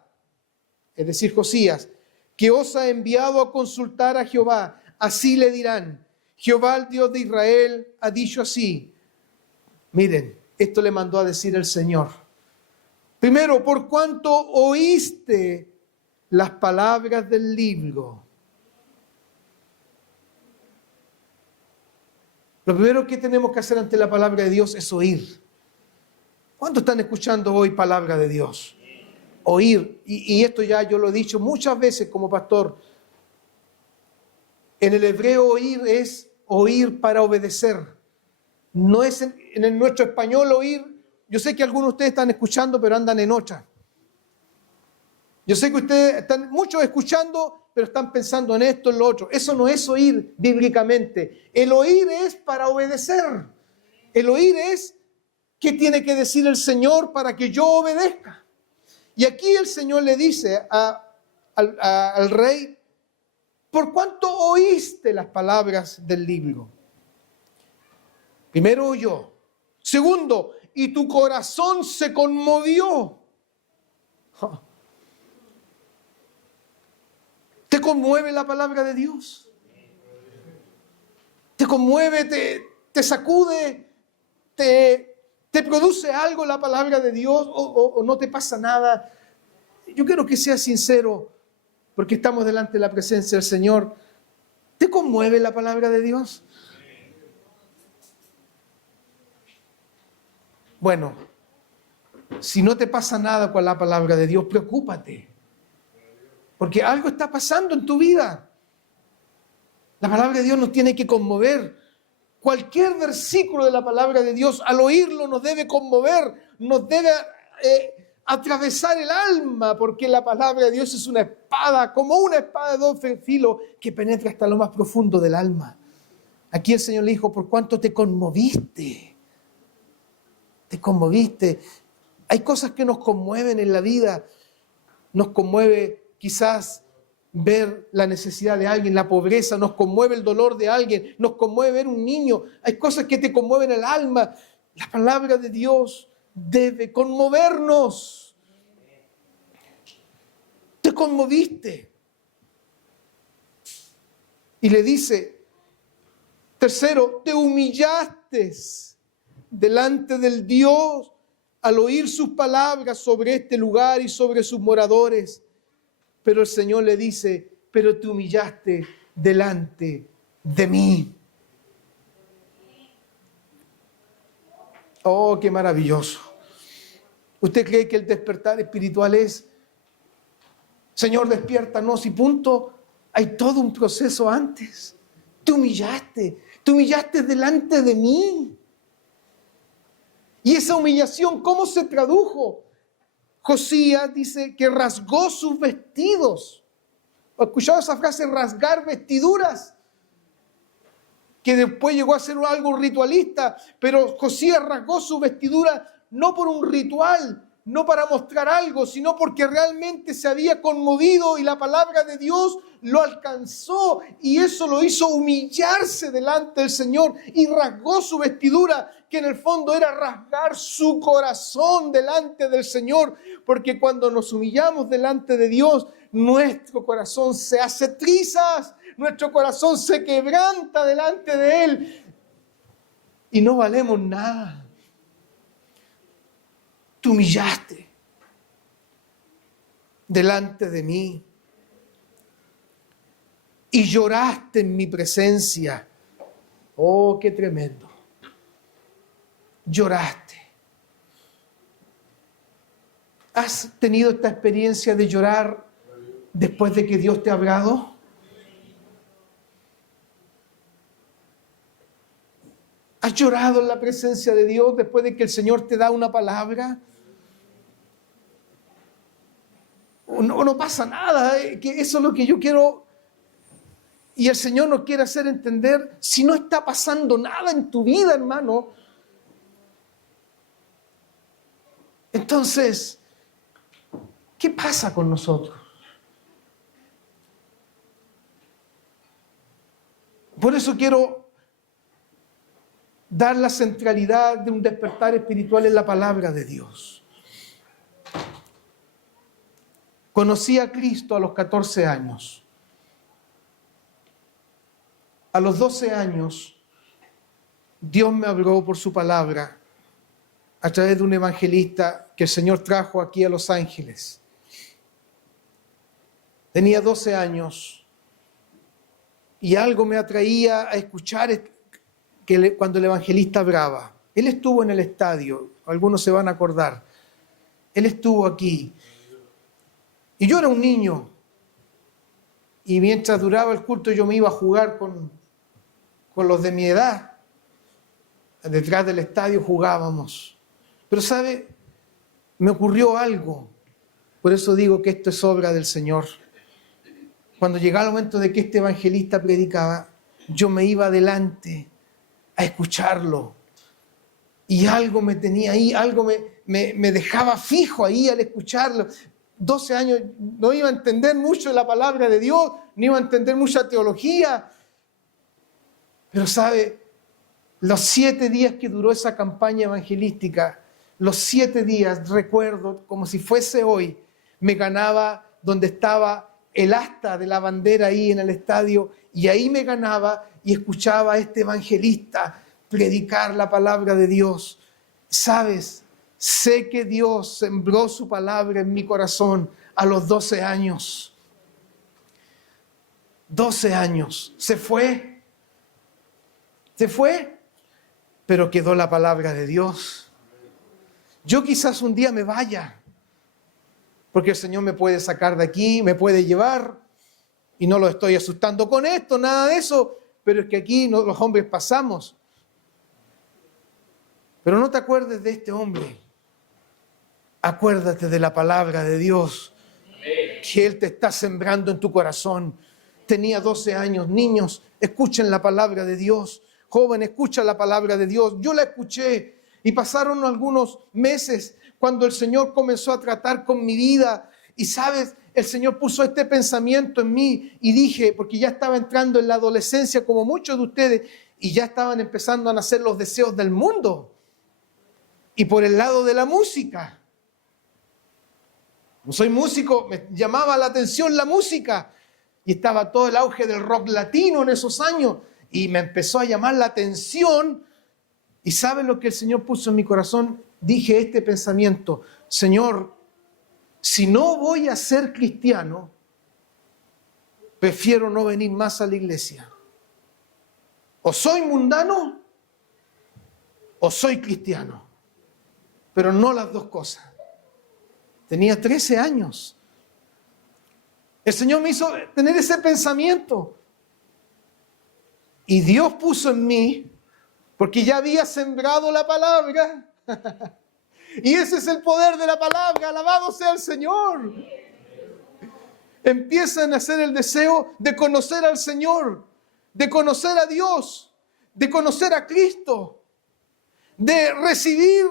es decir, Josías, que os ha enviado a consultar a Jehová, así le dirán, Jehová el Dios de Israel ha dicho así. Miren, esto le mandó a decir el Señor. Primero, por cuanto oíste las palabras del libro. Lo primero que tenemos que hacer ante la palabra de Dios es oír. ¿Cuántos están escuchando hoy palabra de Dios? Oír. Y esto ya yo lo he dicho muchas veces como pastor. En el hebreo oír es oír para obedecer. No es en nuestro español oír. Yo sé que algunos de ustedes están escuchando pero andan en otra. Yo sé que ustedes están muchos escuchando pero están pensando en esto, en lo otro. Eso no es oír bíblicamente. El oír es para obedecer. El oír es qué tiene que decir el Señor para que yo obedezca. Y aquí el Señor le dice al rey, ¿por cuánto oíste las palabras del libro? Primero oyó. Segundo, y tu corazón se conmovió. ¿Te conmueve la palabra de Dios? ¿Te conmueve, te sacude, te produce algo la palabra de Dios o no te pasa nada? Yo quiero que seas sincero, porque estamos delante de la presencia del Señor. ¿Te conmueve la palabra de Dios? Bueno, si no te pasa nada con la palabra de Dios, preocúpate. Porque algo está pasando en tu vida. La palabra de Dios nos tiene que conmover. Cualquier versículo de la palabra de Dios, al oírlo, nos debe conmover, nos debe atravesar el alma, porque la palabra de Dios es una espada, como una espada de doble filo, que penetra hasta lo más profundo del alma. Aquí el Señor le dijo, ¿por cuánto te conmoviste? Te conmoviste. Hay cosas que nos conmueven en la vida. Nos conmueve quizás ver la necesidad de alguien, la pobreza, nos conmueve el dolor de alguien, nos conmueve ver un niño. Hay cosas que te conmueven el alma. La palabra de Dios debe conmovernos. Te conmoviste. Y le dice, tercero, te humillaste delante del Dios al oír sus palabras sobre este lugar y sobre sus moradores. Pero el Señor le dice, pero te humillaste delante de mí. Oh, qué maravilloso. ¿Usted cree que el despertar espiritual es, Señor, despiértanos y punto? Hay todo un proceso antes. Te humillaste delante de mí. Y esa humillación, ¿cómo se tradujo? Josías dice que rasgó sus vestidos. ¿Has escuchado esa frase, rasgar vestiduras? Que después llegó a ser algo ritualista, pero Josías rasgó su vestidura no por un ritual, no para mostrar algo, sino porque realmente se había conmovido y la palabra de Dios lo alcanzó y eso lo hizo humillarse delante del Señor y rasgó su vestidura, que en el fondo era rasgar su corazón delante del Señor, porque cuando nos humillamos delante de Dios, nuestro corazón se hace trizas, nuestro corazón se quebranta delante de Él y no valemos nada. Te humillaste delante de mí y lloraste en mi presencia. Oh, qué tremendo. Lloraste. ¿Has tenido esta experiencia de llorar después de que Dios te ha hablado? ¿Has llorado en la presencia de Dios después de que el Señor te da una palabra? No pasa nada, que eso es lo que yo quiero. Y el Señor nos quiere hacer entender, si no está pasando nada en tu vida, hermano, entonces, ¿qué pasa con nosotros? Por eso quiero dar la centralidad de un despertar espiritual en la palabra de Dios. Conocí a Cristo a los 14 años. A los 12 años, Dios me habló por su palabra a través de un evangelista que el Señor trajo aquí a Los Ángeles. Tenía 12 años y algo me atraía a escuchar cuando el evangelista hablaba. Él estuvo en el estadio, algunos se van a acordar. Él estuvo aquí. Y yo era un niño. Y mientras duraba el culto yo me iba a jugar con los de mi edad. Detrás del estadio jugábamos. Pero ¿sabe? Me ocurrió algo. Por eso digo que esto es obra del Señor. Cuando llegaba el momento de que este evangelista predicaba, yo me iba adelante a escucharlo. Y algo me tenía ahí, algo me dejaba fijo ahí al escucharlo. 12 años, no iba a entender mucho de la palabra de Dios, no iba a entender mucha teología. Pero ¿sabe? Los 7 días que duró esa campaña evangelística, los 7 días, recuerdo como si fuese hoy, me ganaba donde estaba el asta de la bandera ahí en el estadio, y ahí me ganaba y escuchaba a este evangelista predicar la palabra de Dios. ¿Sabes? Sé que Dios sembró su palabra en mi corazón a los 12 años. 12 años. Se fue, pero quedó la palabra de Dios. Yo quizás un día me vaya, porque el Señor me puede sacar de aquí, me puede llevar, y no lo estoy asustando con esto, nada de eso, pero es que aquí los hombres pasamos. Pero no te acuerdes de este hombre. Acuérdate de la palabra de Dios, que Él te está sembrando en tu corazón. Tenía 12 años. Niños, escuchen la palabra de Dios. Joven, escucha la palabra de Dios. Yo la escuché y pasaron algunos meses cuando el Señor comenzó a tratar con mi vida. Y sabes, el Señor puso este pensamiento en mí y dije, porque ya estaba entrando en la adolescencia como muchos de ustedes y ya estaban empezando a nacer los deseos del mundo. Y por el lado de la música. No soy músico, me llamaba la atención la música y estaba todo el auge del rock latino en esos años y me empezó a llamar la atención. Y ¿saben lo que el Señor puso en mi corazón? dije este pensamiento: Señor, si no voy a ser cristiano, prefiero no venir más a la iglesia. O soy mundano o soy cristiano, pero no las dos cosas. Tenía 13 años. El Señor me hizo tener ese pensamiento. Y Dios puso en mí, porque ya había sembrado la palabra. Y ese es el poder de la palabra. Alabado sea el Señor. Empieza a nacer el deseo de conocer al Señor, de conocer a Dios, de conocer a Cristo, de recibir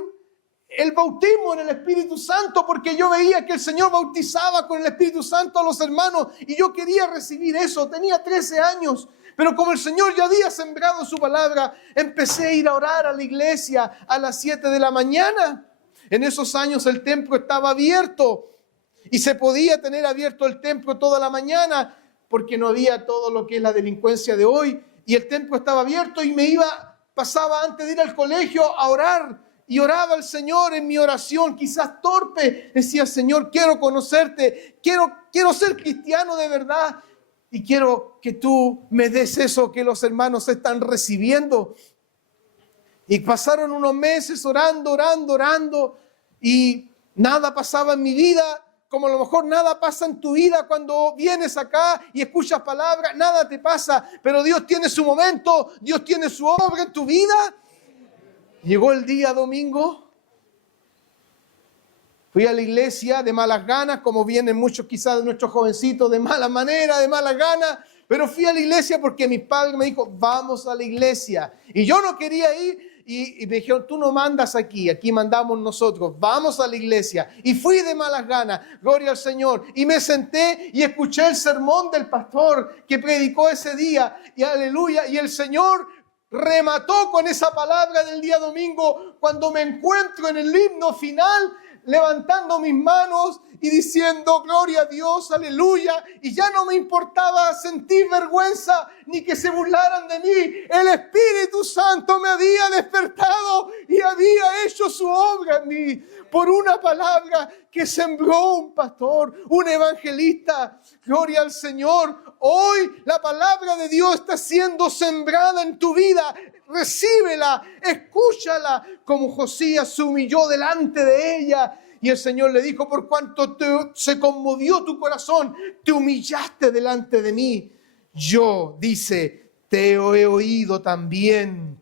el bautismo en el Espíritu Santo, porque yo veía que el Señor bautizaba con el Espíritu Santo a los hermanos y yo quería recibir eso. Tenía 13 años, pero como el Señor ya había sembrado su palabra, empecé a ir a orar a la iglesia a las 7 de la mañana. En esos años el templo estaba abierto y se podía tener abierto el templo toda la mañana porque no había todo lo que es la delincuencia de hoy, y el templo estaba abierto y pasaba antes de ir al colegio a orar. Y oraba al Señor en mi oración, quizás torpe. Decía: Señor, quiero conocerte, quiero ser cristiano de verdad. Y quiero que tú me des eso que los hermanos están recibiendo. Y pasaron unos meses orando. Y nada pasaba en mi vida, como a lo mejor nada pasa en tu vida cuando vienes acá y escuchas palabras. Nada te pasa, pero Dios tiene su momento, Dios tiene su obra en tu vida. Llegó el día domingo, fui a la iglesia de malas ganas, como vienen muchos quizás de nuestros jovencitos, de mala manera, de malas ganas, pero fui a la iglesia porque mi padre me dijo: vamos a la iglesia. Y yo no quería ir y me dijeron: tú no mandas aquí mandamos nosotros, vamos a la iglesia. Y fui de malas ganas, gloria al Señor, y me senté y escuché el sermón del pastor que predicó ese día, y aleluya, y el Señor remató con esa palabra del día domingo cuando me encuentro en el himno final levantando mis manos y diciendo: gloria a Dios, aleluya. Y ya no me importaba sentir vergüenza ni que se burlaran de mí. El Espíritu Santo me había despertado y había hecho su obra en mí por una palabra que sembró un pastor, un evangelista. Gloria al Señor. Hoy la palabra de Dios está siendo sembrada en tu vida. Recíbela, escúchala, como Josías se humilló delante de ella. Y el Señor le dijo: por cuanto se conmovió tu corazón, te humillaste delante de mí. Yo, dice, te he oído también,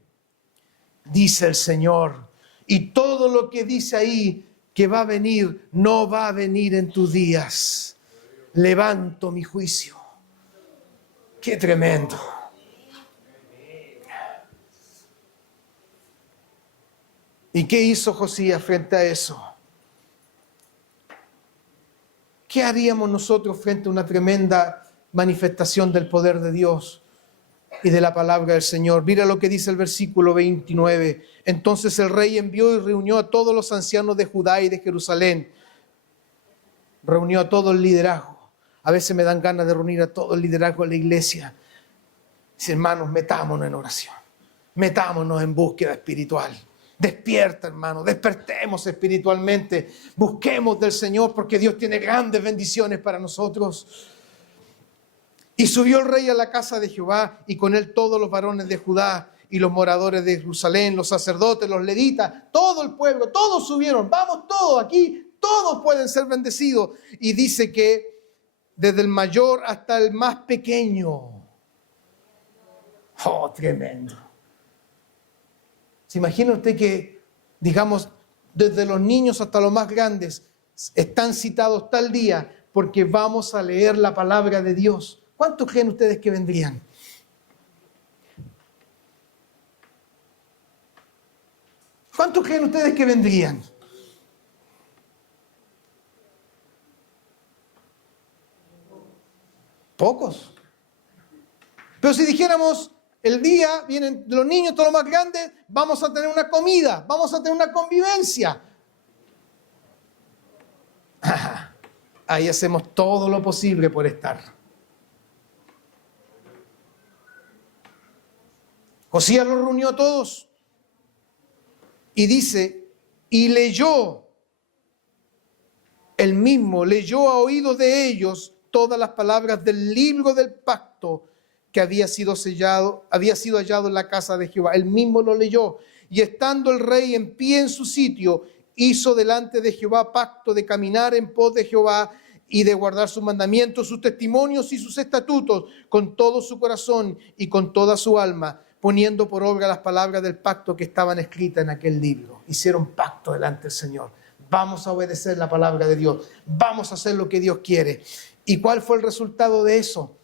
dice el Señor. Y todo lo que dice ahí que va a venir, no va a venir en tus días. Levanto mi juicio. ¡Qué tremendo! ¿Y qué hizo Josías frente a eso? ¿Qué haríamos nosotros frente a una tremenda manifestación del poder de Dios y de la palabra del Señor? Mira lo que dice el versículo 29. Entonces el rey envió y reunió a todos los ancianos de Judá y de Jerusalén. Reunió a todo el liderazgo. A veces me dan ganas de reunir a todo el liderazgo de la iglesia. Dice: hermanos, metámonos en oración. Metámonos en búsqueda espiritual. Despierta, hermano, despertemos espiritualmente. Busquemos del Señor, porque Dios tiene grandes bendiciones para nosotros. Y subió el rey a la casa de Jehová, y con él todos los varones de Judá y los moradores de Jerusalén, los sacerdotes, los levitas, todo el pueblo, todos subieron. Vamos todos aquí, todos pueden ser bendecidos. Y dice que desde el mayor hasta el más pequeño. Oh, tremendo. ¿Se imagina usted que, digamos, desde los niños hasta los más grandes están citados tal día porque vamos a leer la palabra de Dios? ¿Cuántos creen ustedes que vendrían? ¿Cuántos creen ustedes que vendrían? Pocos. Pero si dijéramos: el día vienen los niños, todos los más grandes, vamos a tener una comida, vamos a tener una convivencia. Ahí hacemos todo lo posible por estar. Josías los reunió a todos y dice y leyó, él mismo leyó a oídos de ellos todas las palabras del libro del pacto que había sido hallado en la casa de Jehová. Él mismo lo leyó. Y estando el rey en pie en su sitio, hizo delante de Jehová pacto de caminar en pos de Jehová y de guardar sus mandamientos, sus testimonios y sus estatutos con todo su corazón y con toda su alma, poniendo por obra las palabras del pacto que estaban escritas en aquel libro. Hicieron pacto delante del Señor. Vamos a obedecer la palabra de Dios. Vamos a hacer lo que Dios quiere. ¿Y cuál fue el resultado de eso?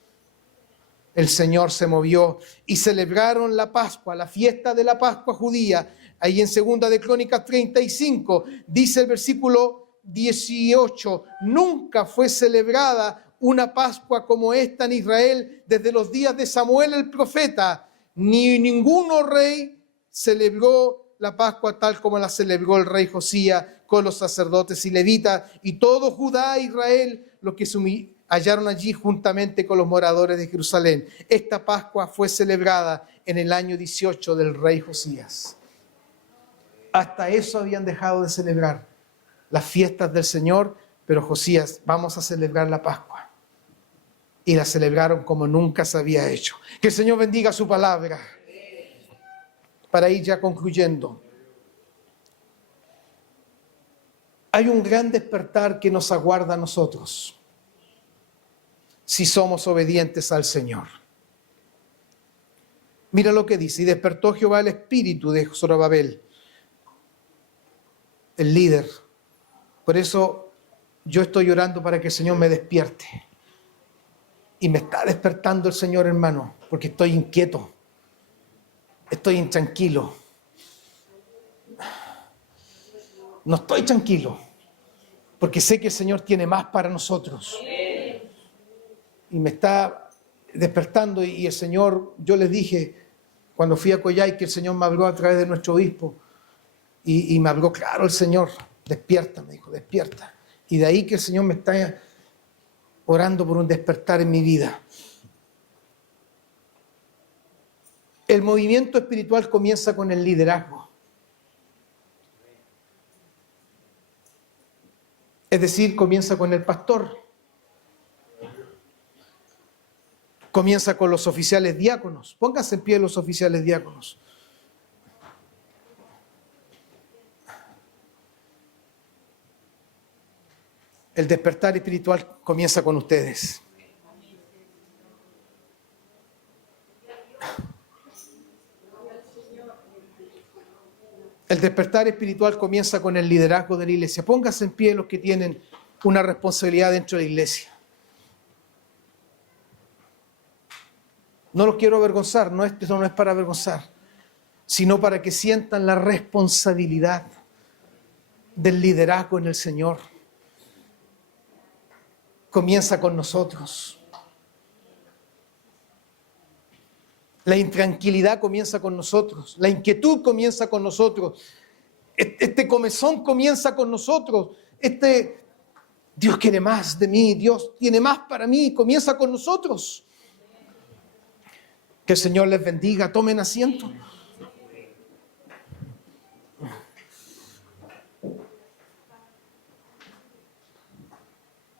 El Señor se movió y celebraron la Pascua, la fiesta de la Pascua judía. Ahí en 2 de Crónicas 35 dice el versículo 18, nunca fue celebrada una Pascua como esta en Israel desde los días de Samuel el profeta, ni ninguno rey celebró la Pascua tal como la celebró el rey Josías con los sacerdotes y levitas y todo Judá e Israel, los que se hallaron allí juntamente con los moradores de Jerusalén. Esta Pascua fue celebrada en el año 18 del rey Josías. Hasta eso habían dejado de celebrar las fiestas del Señor, pero Josías, vamos a celebrar la Pascua. Y la celebraron como nunca se había hecho. Que el Señor bendiga su palabra. Para ir ya concluyendo. Hay un gran despertar que nos aguarda a nosotros si somos obedientes al Señor. Mira lo que dice, y despertó Jehová el espíritu de Zorobabel, el líder. Por eso yo estoy orando para que el Señor me despierte. Y me está despertando el Señor, hermano, porque estoy inquieto, estoy intranquilo. No estoy tranquilo, porque sé que el Señor tiene más para nosotros. Y me está despertando y el Señor, yo les dije cuando fui a Coyhai que el Señor me habló a través de nuestro obispo y me habló claro el Señor, despierta, me dijo, despierta. Y de ahí que el Señor me está orando por un despertar en mi vida. El movimiento espiritual comienza con el liderazgo. Es decir, comienza con el pastor. Comienza con los oficiales diáconos. Pónganse en pie los oficiales diáconos. El despertar espiritual comienza con ustedes. El despertar espiritual comienza con el liderazgo de la iglesia. Pónganse en pie los que tienen una responsabilidad dentro de la iglesia. No los quiero avergonzar, esto no es para avergonzar, sino para que sientan la responsabilidad del liderazgo en el Señor. Comienza con nosotros. La intranquilidad comienza con nosotros. La inquietud comienza con nosotros. Este comezón comienza con nosotros. Dios quiere más de mí, Dios tiene más para mí, comienza con nosotros. Que el Señor les bendiga, tomen asiento.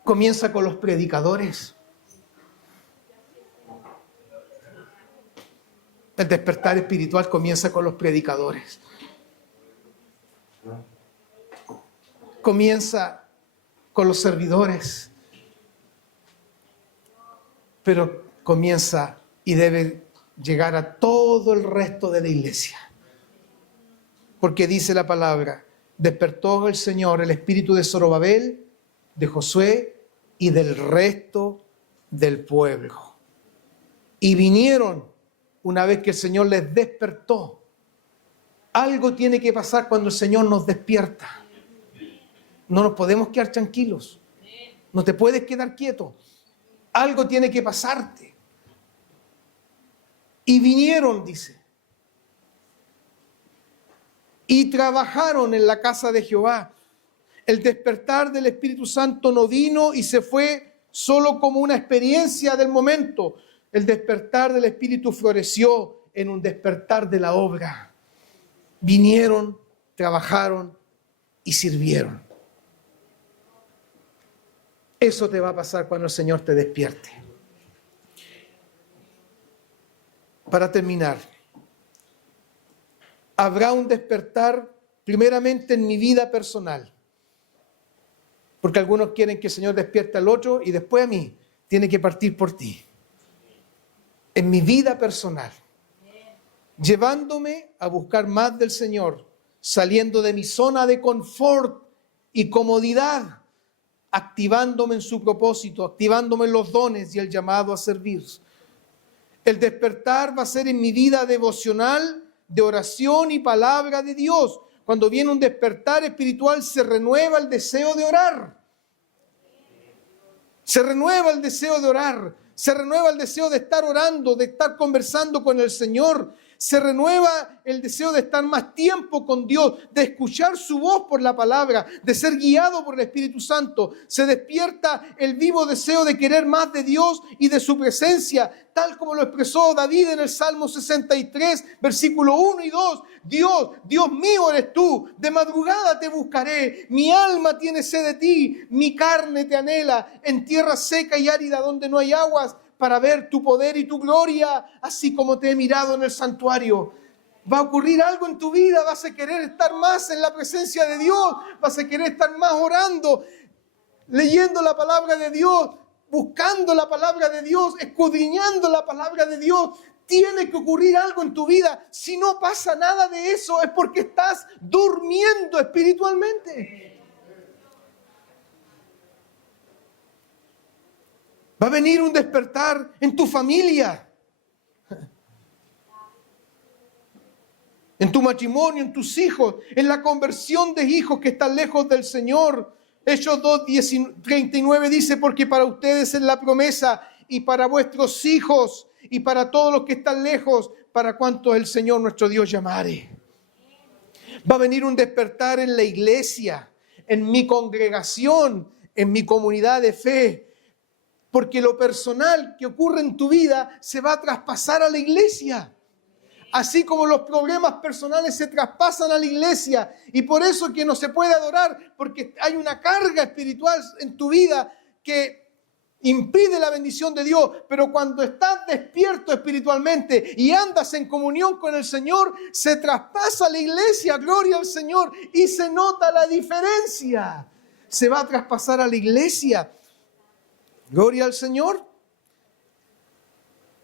Comienza con los predicadores. El despertar espiritual comienza con los predicadores. Comienza con los servidores. Pero comienza y debe llegar a todo el resto de la iglesia. Porque dice la palabra, despertó el Señor el espíritu de Zorobabel, de Josué y del resto del pueblo. Y vinieron una vez que el Señor les despertó. Algo tiene que pasar cuando el Señor nos despierta. No nos podemos quedar tranquilos. No te puedes quedar quieto. Algo tiene que pasarte. Y vinieron, dice, y trabajaron en la casa de Jehová. El despertar del Espíritu Santo no vino y se fue solo como una experiencia del momento. El despertar del Espíritu floreció en un despertar de la obra. Vinieron, trabajaron y sirvieron. Eso te va a pasar cuando el Señor te despierte. Para terminar, habrá un despertar primeramente en mi vida personal. Porque algunos quieren que el Señor despierte al otro y después a mí. Tiene que partir por ti. En mi vida personal. Llevándome a buscar más del Señor. Saliendo de mi zona de confort y comodidad. Activándome en su propósito. Activándome en los dones y el llamado a servir. El despertar va a ser en mi vida devocional, de oración y palabra de Dios. Cuando viene un despertar espiritual, se renueva el deseo de orar. Se renueva el deseo de orar. Se renueva el deseo de estar orando, de estar conversando con el Señor. Se renueva el deseo de estar más tiempo con Dios, de escuchar su voz por la palabra, de ser guiado por el Espíritu Santo. Se despierta el vivo deseo de querer más de Dios y de su presencia, tal como lo expresó David en el Salmo 63, versículo 1 y 2. Dios mío eres tú, de madrugada te buscaré, mi alma tiene sed de ti, mi carne te anhela, en tierra seca y árida donde no hay aguas, para ver tu poder y tu gloria, así como te he mirado en el santuario. Va a ocurrir algo en tu vida, vas a querer estar más en la presencia de Dios, vas a querer estar más orando, leyendo la palabra de Dios, buscando la palabra de Dios, escudriñando la palabra de Dios. Tiene que ocurrir algo en tu vida. Si no pasa nada de eso, es porque estás durmiendo espiritualmente. Va a venir un despertar en tu familia, en tu matrimonio, en tus hijos, en la conversión de hijos que están lejos del Señor. Hechos 2:39 dice, porque para ustedes es la promesa y para vuestros hijos y para todos los que están lejos, para cuantos el Señor nuestro Dios llamare. Va a venir un despertar en la iglesia, en mi congregación, en mi comunidad de fe. Porque lo personal que ocurre en tu vida se va a traspasar a la iglesia. Así como los problemas personales se traspasan a la iglesia. Y por eso que no se puede adorar, porque hay una carga espiritual en tu vida que impide la bendición de Dios. Pero cuando estás despierto espiritualmente y andas en comunión con el Señor, se traspasa a la iglesia, gloria al Señor, y se nota la diferencia. Se va a traspasar a la iglesia. Gloria al Señor.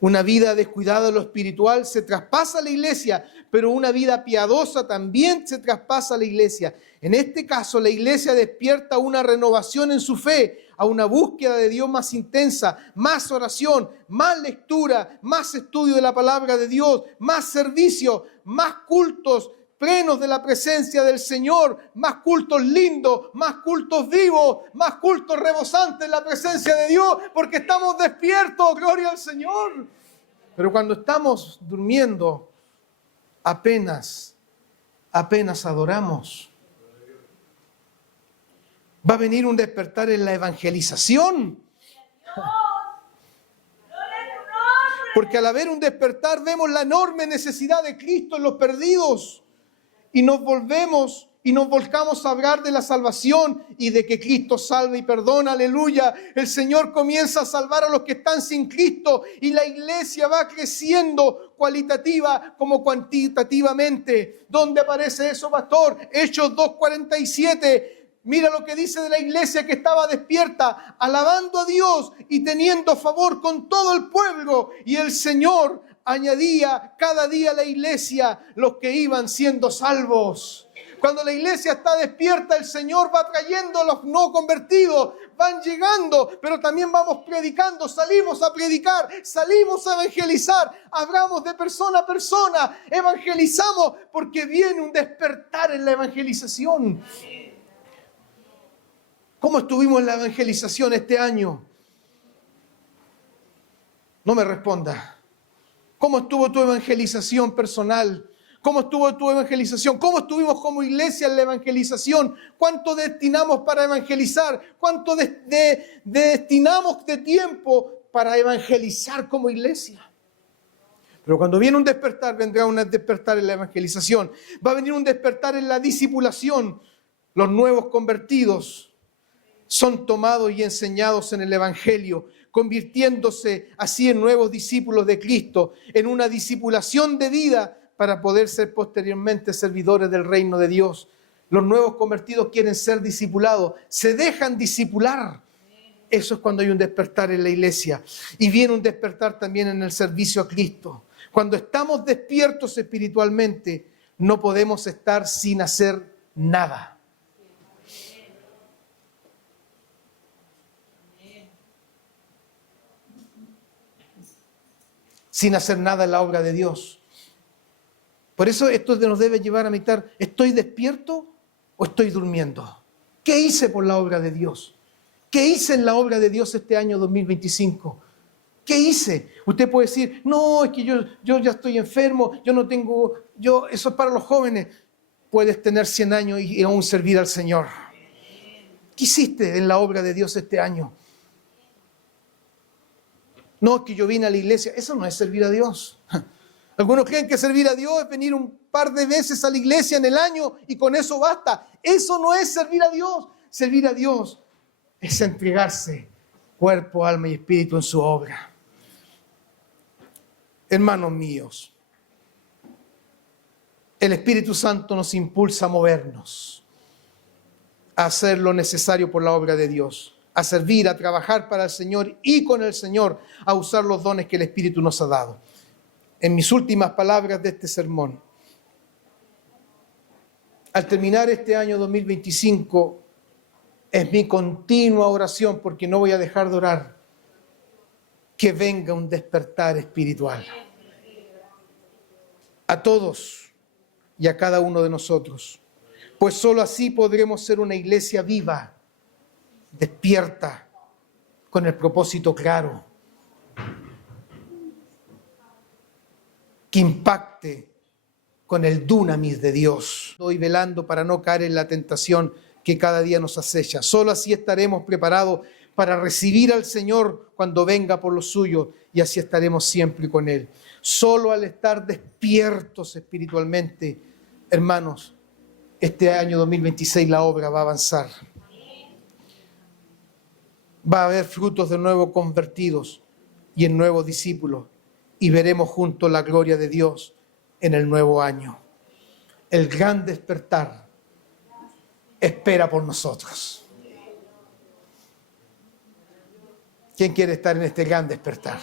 Una vida descuidada de lo espiritual se traspasa a la iglesia, pero una vida piadosa también se traspasa a la iglesia. En este caso, la iglesia despierta una renovación en su fe, a una búsqueda de Dios más intensa, más oración, más lectura, más estudio de la palabra de Dios, más servicio, más cultos plenos de la presencia del Señor, más cultos lindos, más cultos vivos, más cultos rebosantes en la presencia de Dios, porque estamos despiertos, gloria al Señor. Pero cuando estamos durmiendo, apenas adoramos. Va a venir un despertar en la evangelización. Porque al haber un despertar vemos la enorme necesidad de Cristo en los perdidos. Y nos volcamos a hablar de la salvación y de que Cristo salva y perdona, aleluya. El Señor comienza a salvar a los que están sin Cristo y la iglesia va creciendo cualitativa como cuantitativamente. ¿Dónde aparece eso, pastor? Hechos 2:47. Mira lo que dice de la iglesia que estaba despierta, alabando a Dios y teniendo favor con todo el pueblo. Y el Señor añadía cada día a la iglesia los que iban siendo salvos. Cuando la iglesia está despierta, el Señor va trayendo a los no convertidos, van llegando, pero también vamos predicando, salimos a predicar, salimos a evangelizar, hablamos de persona a persona, evangelizamos porque viene un despertar en la evangelización. ¿Cómo estuvimos en la evangelización este año? No me responda. ¿Cómo estuvo tu evangelización personal? ¿Cómo estuvo tu evangelización? ¿Cómo estuvimos como iglesia en la evangelización? ¿Cuánto destinamos para evangelizar? ¿Cuánto destinamos de tiempo para evangelizar como iglesia? Pero cuando viene un despertar, vendrá un despertar en la evangelización. Va a venir un despertar en la discipulación. Los nuevos convertidos son tomados y enseñados en el Evangelio, convirtiéndose así en nuevos discípulos de Cristo, en una discipulación de vida para poder ser posteriormente servidores del reino de Dios. Los nuevos convertidos quieren ser discipulados, se dejan discipular. Eso es cuando hay un despertar en la iglesia. Y viene un despertar también en el servicio a Cristo. Cuando estamos despiertos espiritualmente, no podemos estar sin hacer nada. Sin hacer nada en la obra de Dios. Por eso esto nos debe llevar a meditar, ¿estoy despierto o estoy durmiendo? ¿Qué hice por la obra de Dios? ¿Qué hice en la obra de Dios este año 2025? ¿Qué hice? Usted puede decir, no, es que yo ya estoy enfermo, eso es para los jóvenes. Puedes tener 100 años y aún servir al Señor. ¿Qué hiciste en la obra de Dios este año? No, es que yo vine a la iglesia. Eso no es servir a Dios. Algunos creen que servir a Dios es venir un par de veces a la iglesia en el año y con eso basta. Eso no es servir a Dios. Servir a Dios es entregarse cuerpo, alma y espíritu en su obra. Hermanos míos, el Espíritu Santo nos impulsa a movernos, a hacer lo necesario por la obra de Dios, a servir, a trabajar para el Señor y con el Señor, a usar los dones que el Espíritu nos ha dado. En mis últimas palabras de este sermón, al terminar este año 2025, es mi continua oración, porque no voy a dejar de orar, que venga un despertar espiritual a todos y a cada uno de nosotros, pues solo así podremos ser una iglesia viva, despierta, con el propósito claro, que impacte con el dunamis de Dios. Estoy velando para no caer en la tentación que cada día nos acecha. Solo así estaremos preparados para recibir al Señor cuando venga por lo suyo, y así estaremos siempre con Él. Solo al estar despiertos espiritualmente, hermanos, este año 2026 la obra va a avanzar. Va a haber frutos de nuevos convertidos y en nuevos discípulos, y veremos juntos la gloria de Dios en el nuevo año. El gran despertar espera por nosotros. ¿Quién quiere estar en este gran despertar?